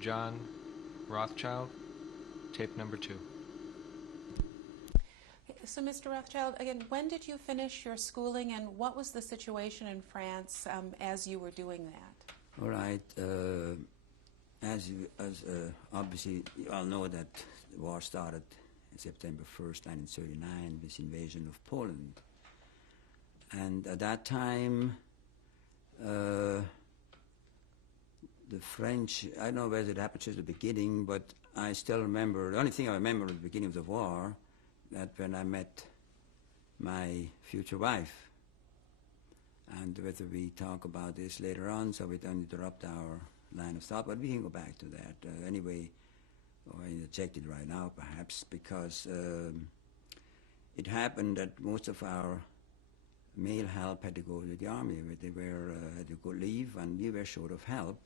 John Rothschild, tape number 2. So, Mr. Rothschild, again, when did you finish your schooling, and what was the situation in France as you were doing that? All right. Obviously, you all know that the war started September 1st, 1939, with invasion of Poland. And at that time, the French, I don't know whether it happened just at the beginning, but I still remember, the only thing I remember at the beginning of the war, that when I met my future wife, and whether we talk about this later on, so we don't interrupt our line of thought, but we can go back to that. Anyway, I interject it right now, perhaps, because it happened that most of our male help had to go to the army. They were had to go leave, and we were short of help.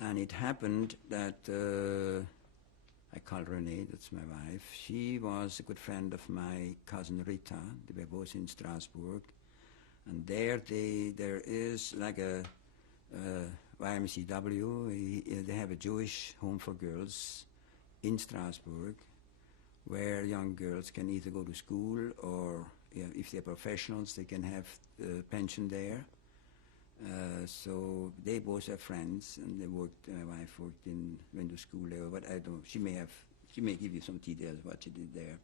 And it happened that I called Renee, that's my wife. She was a good friend of my cousin Rita. They were both in Strasbourg. And there is like a YMCW. They have a Jewish home for girls in Strasbourg where young girls can either go to school or if they're professionals, they can have pension there. So they both are friends, and they worked. My wife went to school there, but I don't. She may give you some details what she did there.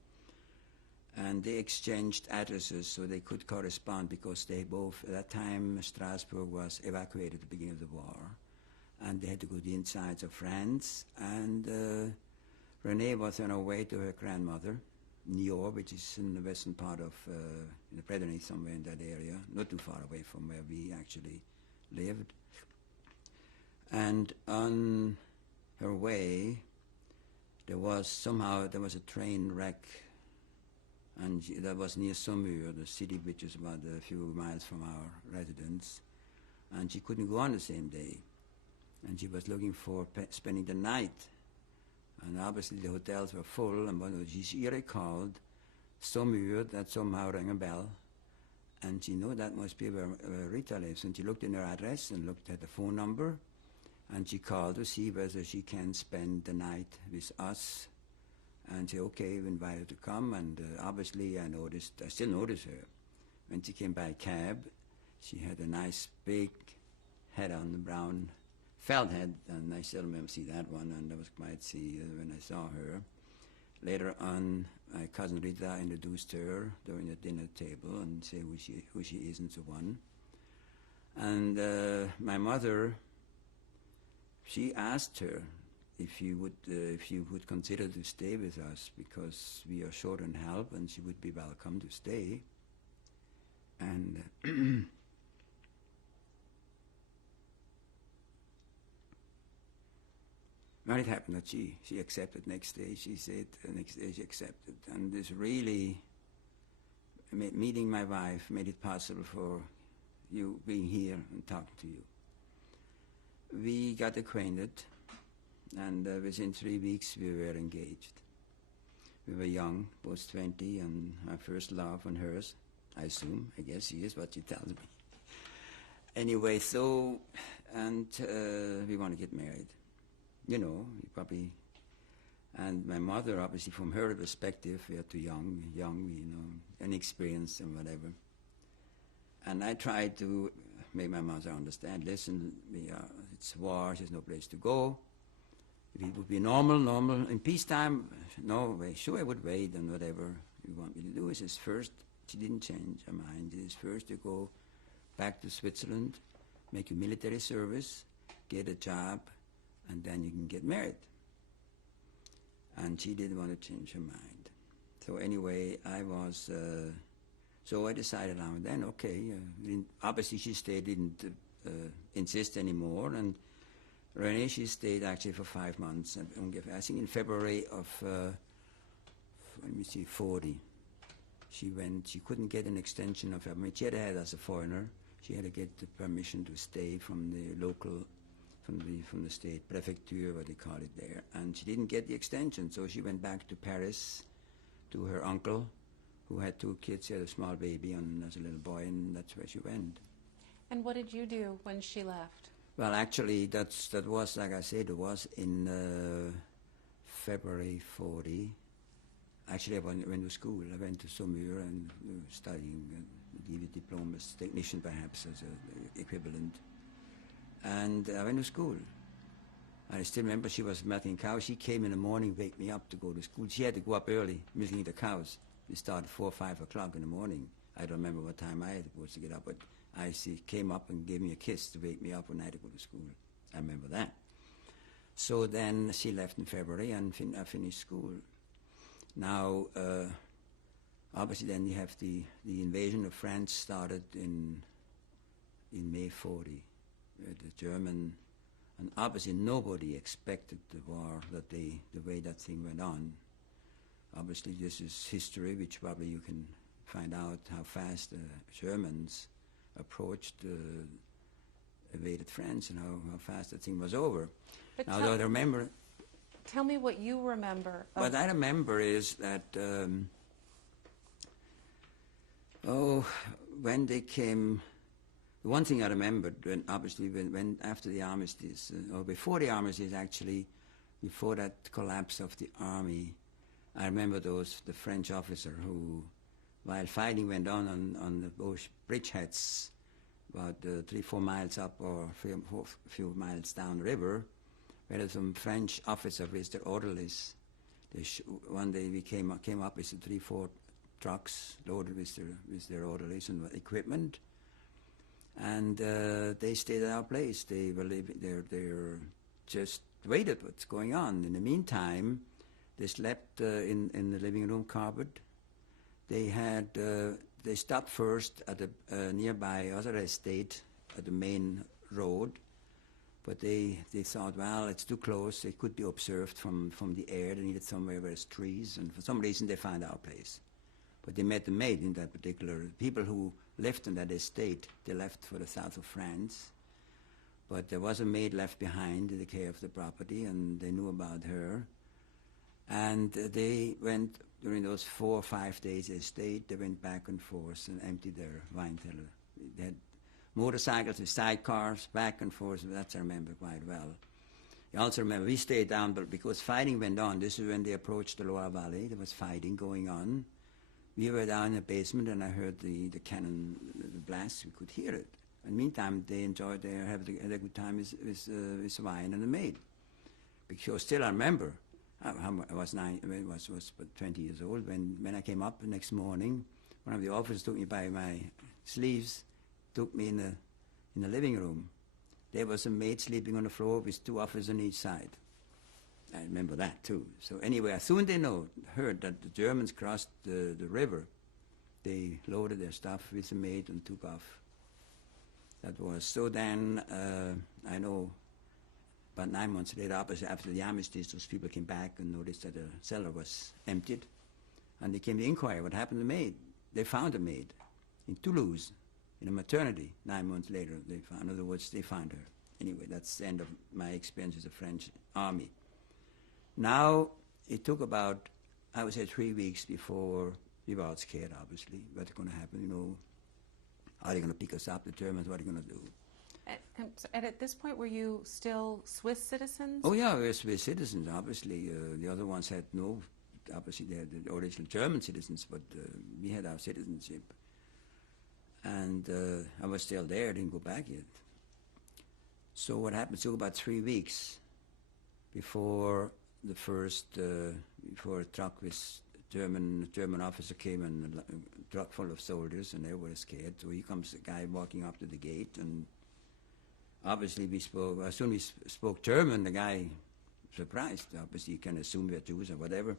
And they exchanged addresses so they could correspond, because they both at that time Strasbourg was evacuated at the beginning of the war, and they had to go to the insides of France. And Renee was on her way to her grandmother, Niort, which is in the western part of in the Pyrenees, somewhere in that area, not too far away from where we actually lived. And on her way, there was a train wreck, and that was near Saumur, the city which is about a few miles from our residence, and she couldn't go on the same day, and she was looking for spending the night. And obviously the hotels were full, and she recalled Saumur, that somehow rang a bell, and she knew that must be where Rita lives, and she looked in her address and looked at the phone number, and she called to see whether she can spend the night with us, and say, okay, we invite her to come. And obviously I still notice her. When she came by cab, she had a nice big hat on, the brown felt head, and I still remember see that one, and I was quite when I saw her. Later on, my cousin Rita introduced her during the dinner table and say who she is and so on. And my mother, she asked her if you would consider to stay with us, because we are short on help, and she would be welcome to stay. And well, it happened that she accepted next day. She said next day she accepted. And this really, meeting my wife made it possible for you being here and talking to you. We got acquainted, and within 3 weeks we were engaged. We were young, both 20, and my first love on hers, I assume. I guess she is what she tells me. Anyway, so, and we want to get married. You know, you probably, and my mother, obviously, from her perspective, we are too young, inexperienced and whatever. And I tried to make my mother understand, listen, it's war, there's no place to go. If it would be normal, in peacetime, no way, sure I would wait and whatever you want me to do. Is first, she didn't change her mind. It is first to go back to Switzerland, make your military service, get a job, and then you can get married. And she didn't want to change her mind. So anyway, so I decided now and then, okay, obviously she stayed, didn't insist anymore, and Renee, she stayed actually for 5 months, I think in February of, 40, she couldn't get an extension of her, she had had as a foreigner, she had to get the permission to stay from the local, from the state prefecture, what they call it there, and she didn't get the extension, so she went back to Paris to her uncle, who had 2 kids. She had a small baby as a little boy, and that's where she went. And what did you do when she left? Well, actually, that was, like I said, it was in February 40. Actually, I went to school. I went to Saumur and studying DV diploma as technician, perhaps, as a equivalent. And I went to school. I still remember she was milking cows. She came in the morning, wake me up to go to school. She had to go up early, milking the cows. We started 4 or 5 o'clock in the morning. I don't remember what time I was supposed to get up, but she came up and gave me a kiss to wake me up when I had to go to school. I remember that. So then she left in February, and I finished school. Now, obviously, then you have the invasion of France started in May 40. The German, and obviously nobody expected the war the way that thing went on. Obviously, this is history, which probably you can find out how fast the Germans approached invaded France and how fast the thing was over. But now, I remember. Tell me what you remember. What I remember is that, when they came, the one thing I remembered, when after the armistice, or before the armistice actually, before that collapse of the army, I remember the French officer who, while fighting went on the both bridgeheads, about 3-4 miles up or a few miles down the river, where there some French officer with their orderlies. One day we came up with 3-4 trucks loaded with their orderlies and equipment, and they stayed at our place. They were just waited what's going on. In the meantime, they slept in the living room carpet. They stopped first at a nearby other estate at the main road, but they thought, well, it's too close. They could be observed from the air. They needed somewhere where there's trees, and for some reason they found our place. But they met the maid in that particular. People who lived in that estate, they left for the south of France. But there was a maid left behind to take care of the property, and they knew about her. And they went, during those 4 or 5 days they stayed, they went back and forth and emptied their wine cellar. They had motorcycles with sidecars, back and forth. That I remember quite well. I also remember we stayed down, but because fighting went on, this is when they approached the Loire Valley, there was fighting going on. We were down in the basement, and I heard the cannon blast. We could hear it. And meantime, they enjoyed had a good time with wine and the maid. Because still I remember, I was 20 years old when I came up the next morning. One of the officers took me by my sleeves, took me in the living room. There was a maid sleeping on the floor with 2 officers on each side. I remember that too. So anyway, as soon as they heard that the Germans crossed the river, they loaded their stuff with the maid and took off. That was so. Then I know about 9 months later, after the armistice, those people came back and noticed that the cellar was emptied, and they came to inquire what happened to the maid. They found a maid in Toulouse, in a maternity. 9 months later, they found. In other words, they found her. Anyway, that's the end of my experience with the French army. Now, it took about, I would say, 3 weeks before we were all scared, obviously. What's going to happen, Are they going to pick us up, the Germans? What are they going to do? And at this point, were you still Swiss citizens? Oh, yeah, we were Swiss citizens, obviously. The other ones had obviously they had the original German citizens, but we had our citizenship. And I was still there, didn't go back yet. So what happened? It took about 3 weeks before the first, before a truck with German officer came, and a truck full of soldiers, and they were scared. So here comes the guy walking up to the gate, and obviously we spoke. As soon as we spoke German, the guy surprised. Obviously, you can assume we're Jews or whatever.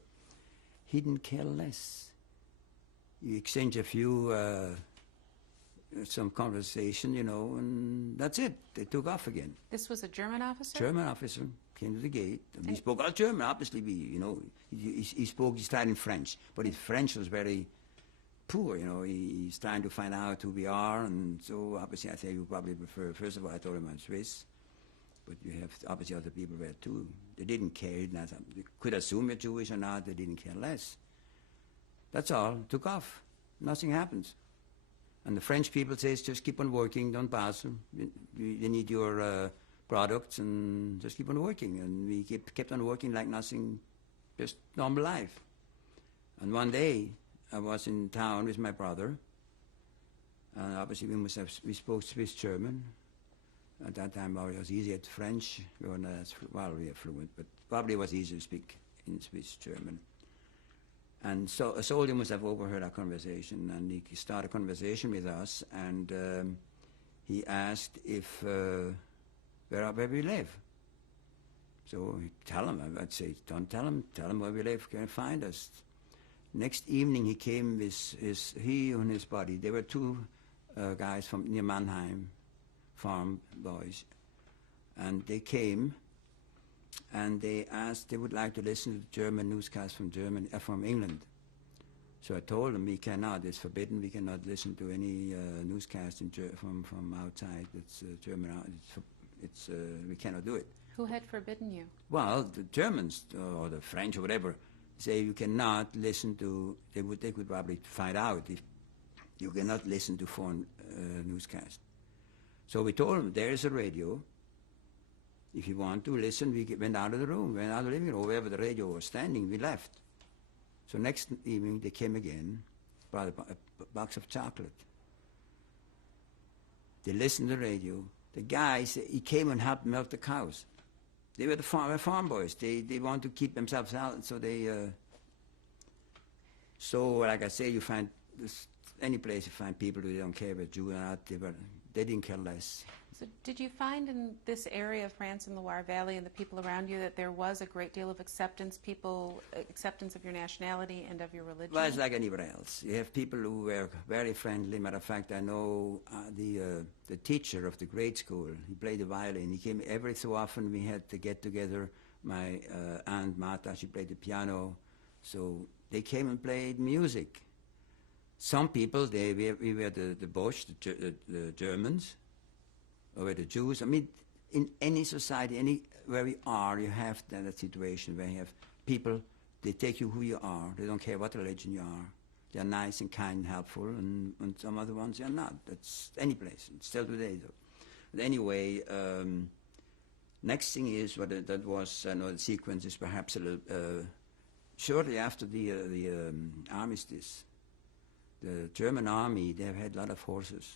He didn't care less. He exchanged a few, some conversation, and that's it. They took off again. This was a German officer? German officer came to the gate, and he spoke all German. Obviously, he tried in French, but his French was very poor, He's trying to find out who we are, and so obviously I say you probably prefer. First of all, I told him I'm Swiss, but you have obviously other people there too. They didn't care. They could assume you're Jewish or not. They didn't care less. That's all. Took off. Nothing happens. And the French people says just keep on working, don't pass them. You need your products and just keep on working. And we kept on working like nothing, just normal life. And one day, I was in town with my brother, and obviously we spoke Swiss German. At that time, it was easy at French. We were not as we are fluent, but probably it was easy to speak in Swiss German. And so a soldier must have overheard our conversation, and he started a conversation with us, and he asked if where we live. So we tell him. I'd say, don't tell him. Tell him where we live. Can you find us? Next evening, he came with he and his buddy. They were two guys from near Mannheim, farm boys, and they came, and they asked they would like to listen to the German newscast from England. So I told them we cannot. It's forbidden. We cannot listen to any newscast from outside. It's German. We cannot do it. Who had forbidden you? Well, the Germans or the French or whatever say you cannot listen to. They could probably find out if you cannot listen to foreign newscasts. So we told them there is a radio. If you want to listen, we went out of the room, went out of the living room, or wherever the radio was standing. We left. So next evening they came again, brought a box of chocolate. They listened to the radio. The guys, he came and helped milk the cows. They were the farm boys. They want to keep themselves out, so they. So like I say, you find this, any place you find people who don't care about Jew or not. They didn't care less. So did you find in this area of France in the Loire Valley and the people around you that there was a great deal of acceptance of your nationality and of your religion? Well, it's like anywhere else. You have people who were very friendly. Matter of fact, I know the teacher of the grade school. He played the violin. He came every so often. We had to get together. My aunt Martha, she played the piano. So they came and played music. Some people, we were the Bosch, the Germans, or the Jews. I mean, in any society, anywhere we are, you have that situation where you have people, they take you who you are. They don't care what religion you are. They're nice and kind and helpful, and some other ones they're not. That's any place. It's still today, though. But anyway, next thing is, that was, I know the sequence is perhaps a little, shortly after the armistice, the German army, they have had a lot of horses.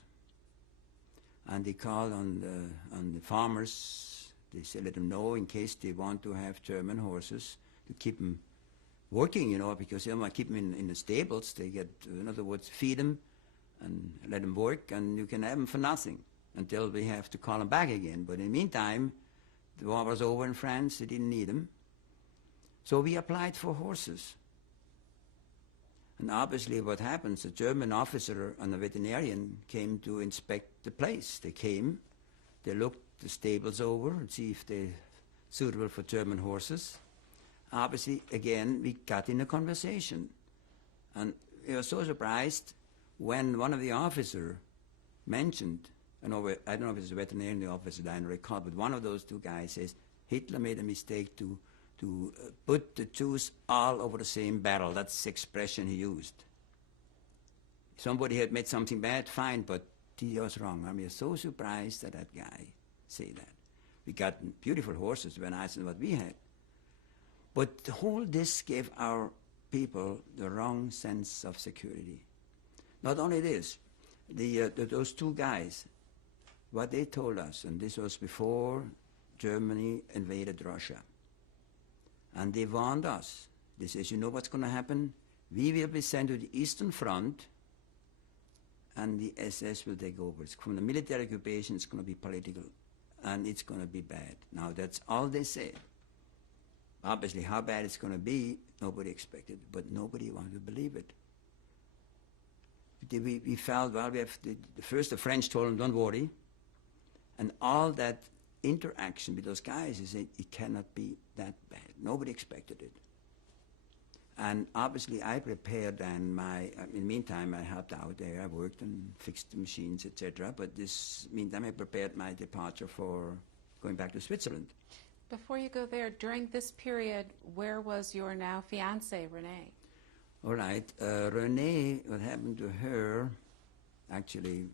And they called on the farmers. They said, let them know in case they want to have German horses to keep them working, because they don't want to keep them in the stables. They get, in other words, feed them and let them work, and you can have them for nothing until we have to call them back again. But in the meantime, the war was over in France. They didn't need them. So we applied for horses. And obviously what happens, a German officer and a veterinarian came to inspect the place. They came, they looked the stables over and see if they're suitable for German horses. Obviously, again, we got in a conversation. And we were so surprised when one of the officers mentioned, I don't know if it's a veterinarian officer, I don't recall, but one of those two guys says, Hitler made a mistake to put the Jews all over the same barrel. That's the expression he used. Somebody had made something bad, fine, but he was wrong. I mean, so surprised that guy say that. We got beautiful horses, very nicer than what we had. But all this gave our people the wrong sense of security. Not only this, those two guys, what they told us, and this was before Germany invaded Russia, and they warned us. They said, you know what's going to happen? We will be sent to the Eastern Front, and the SS will take over. It's from the military occupation, it's going to be political, and it's going to be bad. Now, that's all they said. Obviously, how bad it's going to be, nobody expected, but nobody wanted to believe it. We felt, well, we have first the French told them, don't worry, and all that interaction with those guys, is it cannot be that bad. Nobody expected it. And obviously I prepared, and in the meantime I helped out there. I worked and fixed the machines, etc. But meantime I prepared my departure for going back to Switzerland. Before you go there, during this period, where was your now fiancée, Renee? All right. Renee, what happened to her, actually,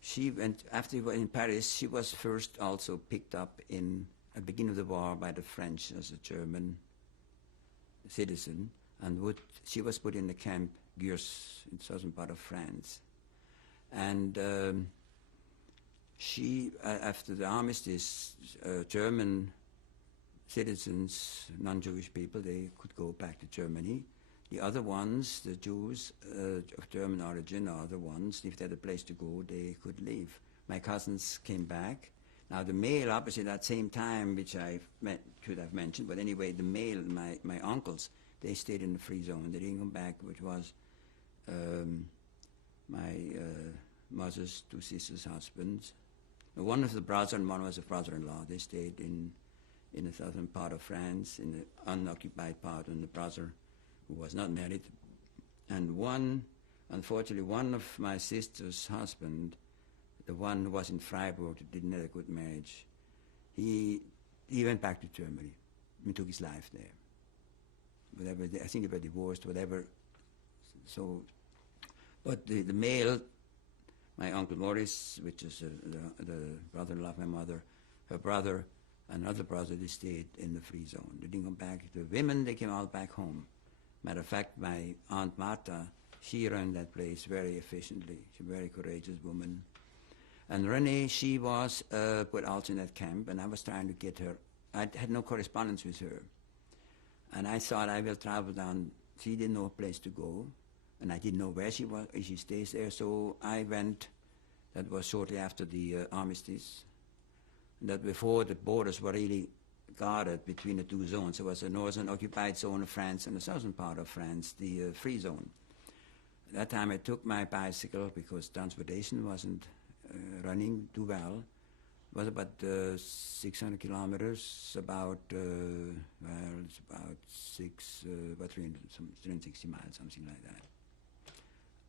she went, after we were in Paris, she was first also picked up in, at the beginning of the war, by the French as a German citizen, and she was put in the camp Gurs in the southern part of France. And she, after the armistice, German citizens, non-Jewish people, they could go back to Germany. The other ones, the Jews of German origin, or other ones, if they had a place to go, they could leave. My cousins came back. Now the male, obviously, at that same time, which I should have mentioned, but anyway, the male, my uncles, they stayed in the free zone. They didn't come back, which was my mother's two sisters' husbands. One of the brothers and one was a brother-in-law. They stayed in the southern part of France, in the unoccupied part, and the brother who was not married. And unfortunately, one of my sister's husband, the one who was in Freiburg, who didn't have a good marriage, he went back to Germany and took his life there. Whatever, I think they were divorced, whatever. So, but the male, my Uncle Morris, which is the brother-in-law of my mother, her brother, another brother, they stayed in the free zone. They didn't come back. The women, they came all back home. Matter of fact, my Aunt Martha, she ran that place very efficiently. She's a very courageous woman. And Renee, she was put also in that camp, and I was trying to get her. I had no correspondence with her. And I thought I will travel down. She didn't know a place to go, and I didn't know where she was, if she stays there. So I went, that was shortly after the armistice, that before the borders were really guarded between the two zones. There was a northern occupied zone of France and the southern part of France, the free zone. At that time I took my bicycle because transportation wasn't running too well. It was about 600 kilometers, about, well, it's about 360 miles, something like that.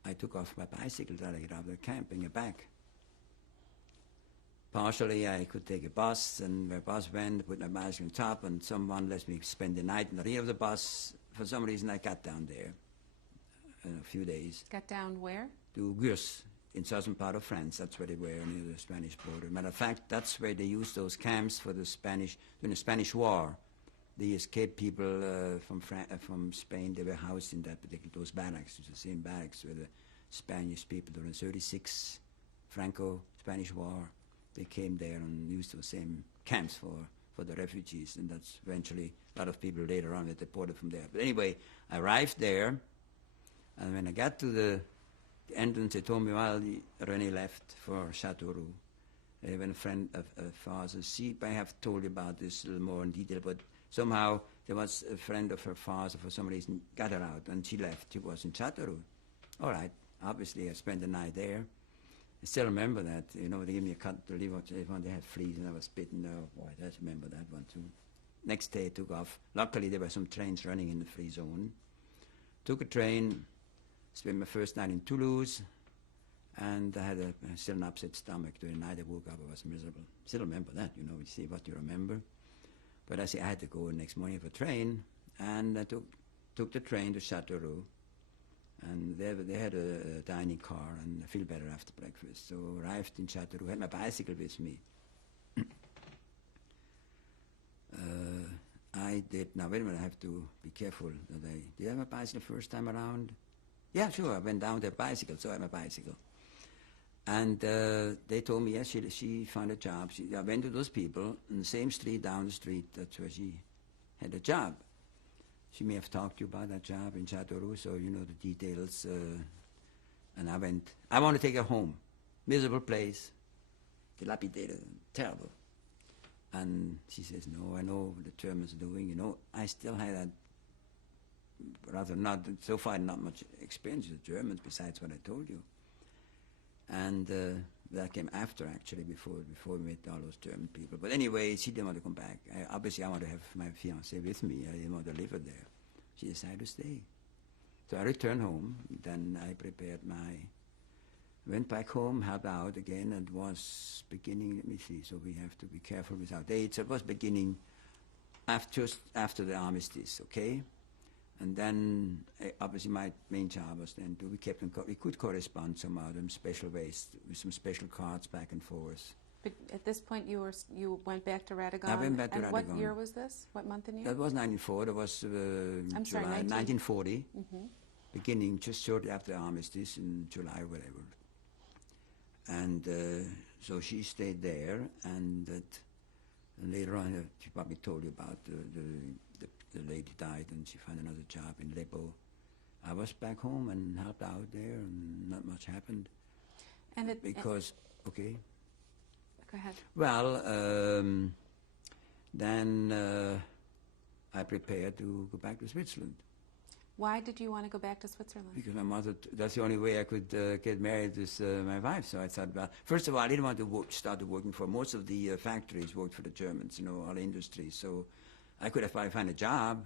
I took off my bicycle to get out of the camp and get back. Partially, I could take a bus, and where bus went, put my bicycle on top, and someone let me spend the night in the rear of the bus. For some reason, I got down there in a few days. Got down where? To Gurs, in southern part of France. That's where they were, near the Spanish border. Matter of fact, that's where they used those camps for the Spanish, during the Spanish War. The escaped people from Spain, they were housed in that particular, those barracks. It was the same barracks where the Spanish people during the 36 Franco-Spanish War. They came there and used those same camps for the refugees, and that's eventually a lot of people later on were deported from there. But anyway, I arrived there, and when I got to the entrance, they told me, well, René left for Châteauroux. When a friend of father's, I have told you about this a little more in detail, but somehow there was a friend of her father, for some reason, got her out, and she left. She was in Châteauroux. All right, obviously I spent the night there. I still remember that, you know, they gave me a cut to live on. They had fleas and I was bitten. Oh boy, I remember that one too. Next day I took off. Luckily there were some trains running in the free zone. Took a train, spent my first night in Toulouse, and I had still an upset stomach. During the night I woke up, I was miserable. Still remember that, you know, you see what you remember. But I had to go the next morning for a train, and I took the train to Châteauroux. And they had a dining car, and I feel better after breakfast. So arrived in Châteauroux, had my bicycle with me. I did, now wait a minute, I have to be careful. Did I have my bicycle first time around? Yeah, sure, I went down with a bicycle, so I had my bicycle. And they told me, yes, she found a job. I went to those people on the same street, down the street, that's where she had a job. She may have talked to you about that job in Châteauroux, so you know the details. And I want to take her home. Miserable place, dilapidated, terrible. And she says, no, I know what the Germans are doing. You know, I still had that, rather not, so far not much experience with the Germans besides what I told you. And that came after, actually, before we met all those German people. But anyway, she didn't want to come back. Obviously, I want to have my fiancée with me. I didn't want to leave her there. She decided to stay. So I returned home. Then I went back home, helped out again, and was beginning, let me see, so we have to be careful with our dates. It was beginning just after the armistice, okay? And then, obviously, my main job was then we kept we could correspond somehow in special ways with some special cards back and forth. But at this point, you went back to Radagon. I went back to and Radagon. What year was this? What month and year? That was 1904. That was I'm July sorry, 1940, beginning just shortly after the armistice in July or whatever. And so she stayed there, and later on, she probably told you about the lady died, and she found another job in Lepo. I was back home and helped out there, and not much happened. And it, because, okay. Go ahead. Well, then I prepared to go back to Switzerland. Why did you want to go back to Switzerland? Because my mother, that's the only way I could get married with my wife. So I thought, well, first of all, I didn't want to start working for, most of the factories worked for the Germans, you know, all the industries. So I could have probably found a job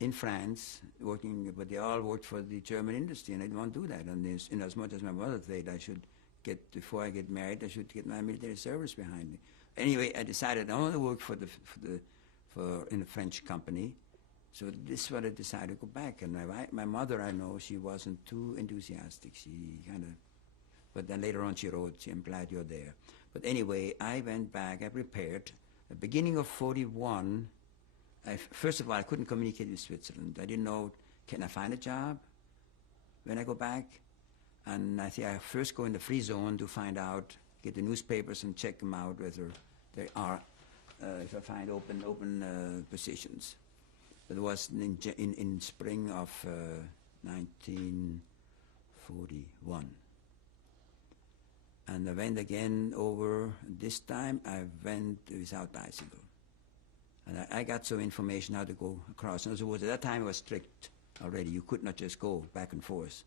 in France working, but they all worked for the German industry, and I didn't want to do that. And as much as my mother said I should before I get married, I should get my military service behind me. Anyway, I decided I want to work in a French company. So this is what I decided to go back. And my mother, I know, she wasn't too enthusiastic. She kind of, but then later on she wrote, I'm glad you're there. But anyway, I went back, I prepared. At the beginning of 41, first of all, I couldn't communicate with Switzerland. I didn't know, can I find a job when I go back? And I think I first go in the free zone to find out, get the newspapers and check them out whether there are, if I find open positions. That was in spring of 1941. And I went again over, this time I went without bicycle. And I got some information how to go across. In other words, at that time it was strict already. You could not just go back and forth.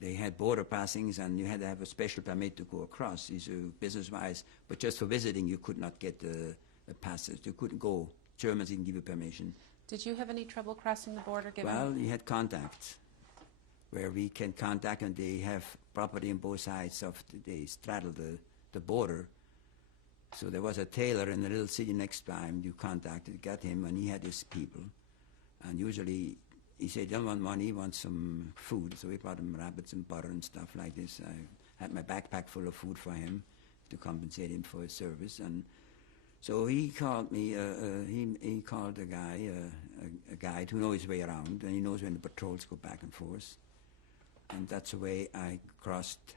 They had border passings, and you had to have a special permit to go across. These are business-wise, but just for visiting, you could not get the passes. You couldn't go. Germans didn't give you permission. Did you have any trouble crossing the border? Well, you had contacts, where we can contact, and they have property on both sides of they straddle the border. So there was a tailor in the little city next time. You contacted, got him, and he had his people. And usually, he said, "Don't want money, he wants some food." So we brought him rabbits and butter and stuff like this. I had my backpack full of food for him to compensate him for his service. And so he called me. He called a guy, a guide who knows his way around, and he knows when the patrols go back and forth. And that's the way I crossed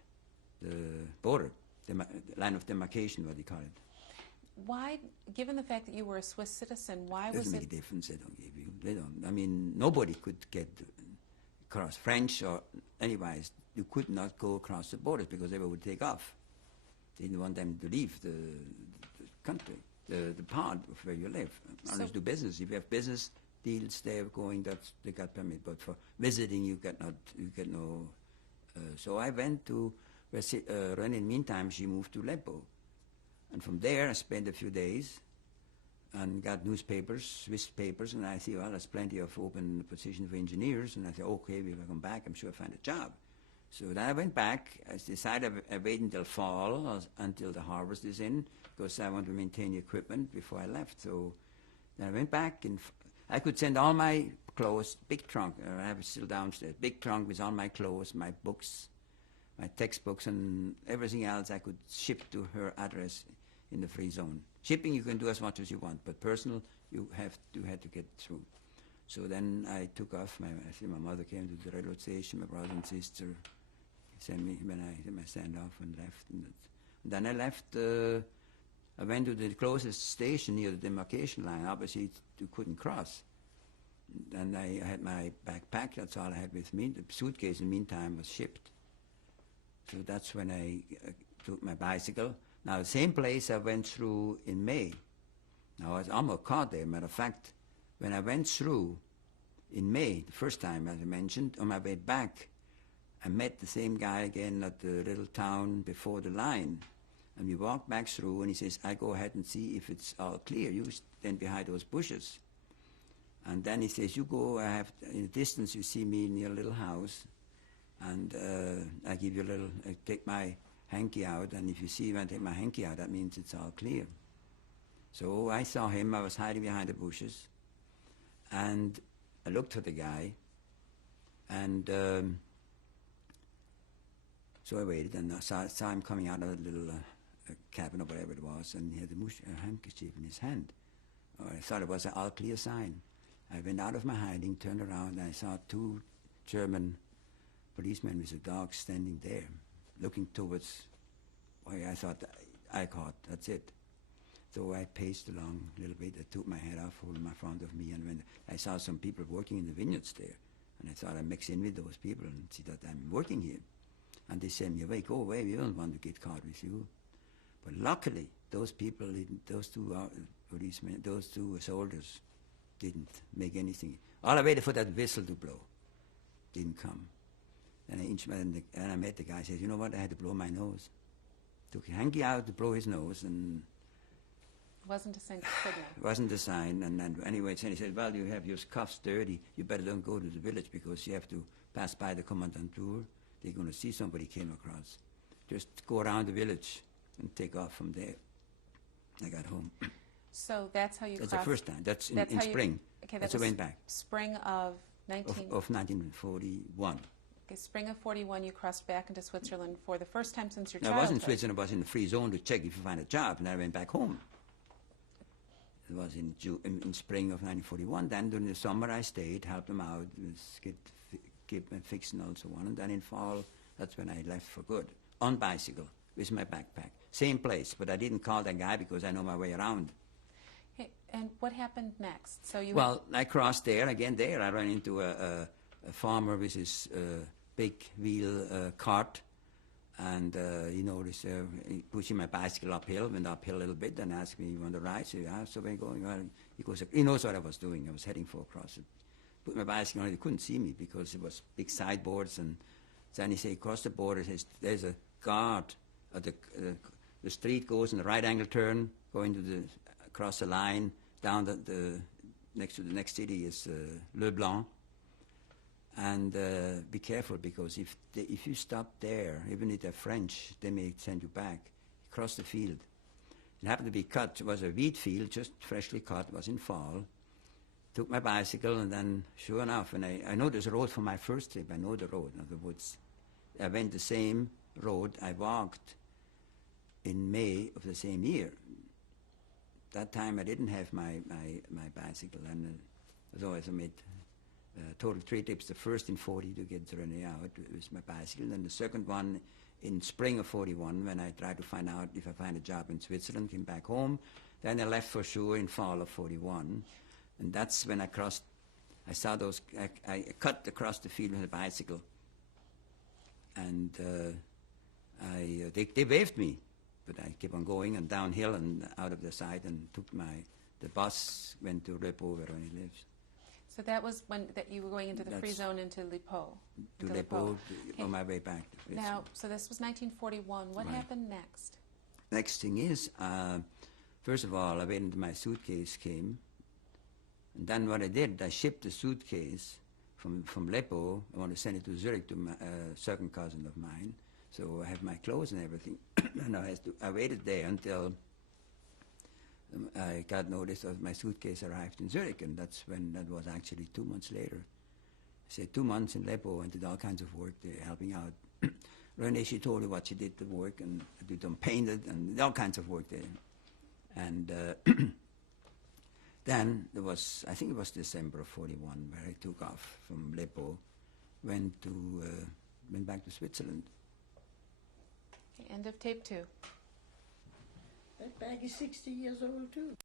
the border, the line of demarcation, what they call it. Why, given the fact that you were a Swiss citizen, why was it? Doesn't make a difference. They don't give you. They don't. I mean, nobody could get across. French or otherwise, you could not go across the borders because they would take off. They didn't want them to leave the country, the part of where you live. Unless do business. If you have business deals there going, they got permit. But for visiting, you get no. So I went to. In the meantime, she moved to Lepo. And from there, I spent a few days and got newspapers, Swiss papers, and I see, well, there's plenty of open positions for engineers. And I said, okay, if I come back, I'm sure I'll find a job. So then I went back. I decided I wait until fall, or until the harvest is in, because I want to maintain the equipment before I left. So then I went back, and I could send all my clothes, big trunk, I have it still downstairs, big trunk with all my clothes, my books, my textbooks, and everything else I could ship to her address in the free zone. Shipping you can do as much as you want, but personal you had to get through. So then I took off. My mother came to the railroad station. My brother and sister sent me when I did my send off and left. And then I left. I went to the closest station near the demarcation line. Obviously you couldn't cross. And I had my backpack. That's all I had with me. The suitcase in the meantime was shipped. So that's when I took my bicycle. Now, the same place I went through in May. Now, I was almost caught there. Matter of fact, when I went through in May, the first time, as I mentioned, on my way back, I met the same guy again at the little town before the line. And we walked back through, and he says, I go ahead and see if it's all clear. You stand behind those bushes. And then he says, you go, in the distance, you see me near a little house. And I give you a little, I take my hanky out, and if you see when I take my hanky out, that means it's all clear. So I saw him, I was hiding behind the bushes, and I looked for the guy, and so I waited, and I saw him coming out of a little cabin or whatever it was, and he had a handkerchief in his hand. Oh, I thought it was an all clear sign. I went out of my hiding, turned around, and I saw two German policemen with a dog standing there, looking towards. I thought, I caught, that's it. So I paced along a little bit. I took my hat off, holding my front of me, and when I saw some people working in the vineyards there, and I thought I'd mix in with those people and see that I'm working here. And they sent me away, go away, we don't want to get caught with you. But luckily, those people, those two policemen, those two soldiers, didn't make anything. All I waited for that whistle to blow. Didn't come. And I met the guy, said, you know what, I had to blow my nose. Took a hanky out to blow his nose, and Wasn't a signal. wasn't a sign. And anyway, he said, well, you have your cuffs dirty. You better don't go to the village because you have to pass by the commandant tour. They're going to see somebody came across. Just go around the village and take off from there. I got home. So that's how you That's crossed. the first time. That's in how you- spring. Okay, That's that I was went back. spring of 19. Of 1941. Okay, spring of 41, you crossed back into Switzerland for the first time since your No, I childhood. was in Switzerland. I was in the free zone to check if you find a job, and I went back home. It was in spring of 1941. Then during the summer I stayed, helped them out, keep them fixed and all so on. And then in fall, that's when I left for good, on bicycle, with my backpack. Same place, but I didn't call that guy because I know my way around. Okay, and what happened next? So you Well, I crossed there. Again, there I ran into a farmer with his big wheel cart, and he noticed pushing my bicycle uphill, went uphill a little bit, and asked me, you want to ride? So, yeah, so we're going. Well, he goes, he knows what I was doing. I was heading for across it. Put my bicycle on, he couldn't see me because it was big sideboards, and then he said, across the border, there's a guard. The street goes in the right angle turn, going to across the line, down next to the next city is Le Blanc. And be careful, because if you stop there, even if they're French, they may send you back. Across the field. It happened to be cut. It was a wheat field, just freshly cut. It was in fall. Took my bicycle, and then, sure enough, and I know this road from my first trip. I know the road of the woods. I went the same road I walked in May of the same year. That time I didn't have my bicycle, and as always I made total 3 trips. The first in 40 to get Renee out with my bicycle, and the second one in spring of 41 when I tried to find out if I find a job in Switzerland, came back home. Then I left for sure in fall of 41, and that's when I crossed. I saw those. I cut across the field with a bicycle, and they waved me, but I kept on going and downhill and out of the sight, and took the bus went to Repos where he lives. So that was when that you were going into the free That's zone into Lipo. To into Repos Okay. on my way back. Now, so this was 1941. What Right. happened next? Next thing is, first of all, I waited until my suitcase came. And then what I did, I shipped the suitcase from Leppo. I want to send it to Zurich to a second cousin of mine. So I have my clothes and everything. And I waited there until I got notice of my suitcase arrived in Zurich. And that was actually 2 months later. I said 2 months in Leppo and did all kinds of work there, helping out. Renee, she told me what she did the work, and I did them painted and all kinds of work there. And then there was, I think it was December of 41, where I took off from Leppo, went back to Switzerland. Okay, end of tape 2. That bag is 60 years old too.